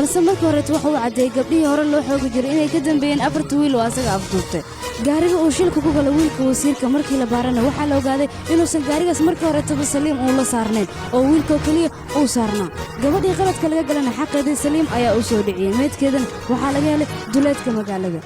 بس ما كورت وحو عدي قبلي هور لو xoog jir inay ka dambeeyeen afarta wiil oo asaga afduubtay gaariga uu shilka ku galay wiilka wasiirka markii la baarana waxa la ogaaday inuusan gaarigaas markii hore taba Saliim uu la saarneen oo wiilka kaliya uu saarnaa gabadhii qaladka laga galana xaqeedii Saliim ayaa u soo dhiciyay meedkeedan waxa laga helay duleedka magaalada